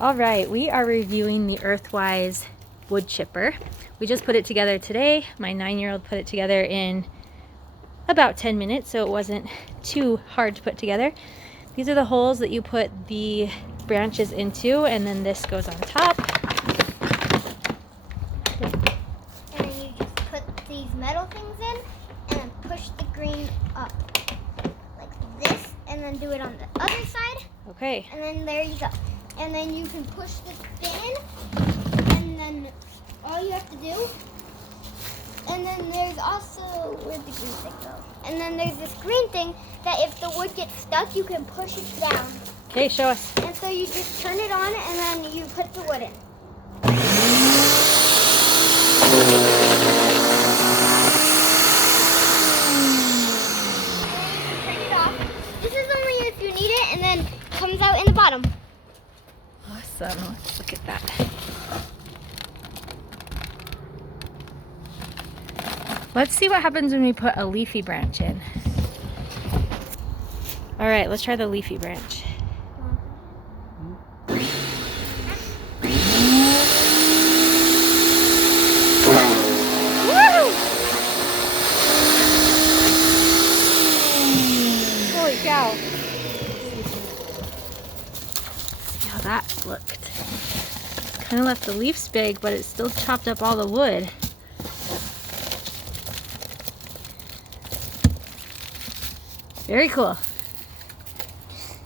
All right, we are reviewing the Earthwise wood chipper. We just put it together today. My 9-year-old put it together in about 10 minutes, so it wasn't too hard to put together. These are the holes that you put the branches into, and then this goes on top. And then you just put these metal things in and then push the green up like this, and then do it on the other side. Okay. And then there you go. And then you can push this in, and then all you have to do, and then there's also, where'd the green thing go? And then there's this green thing that if the wood gets stuck, you can push it down. Okay, show us. And so you just turn it on, and then you put the wood in. Turn it off. This is only if you need it, and then it comes out in the bottom. Awesome, let's look at that. Let's see what happens when we put a leafy branch in. All right, let's try the leafy branch. Woo! Holy cow. See how that looked. Kind of left the leaves big, but it still chopped up all the wood. Very cool.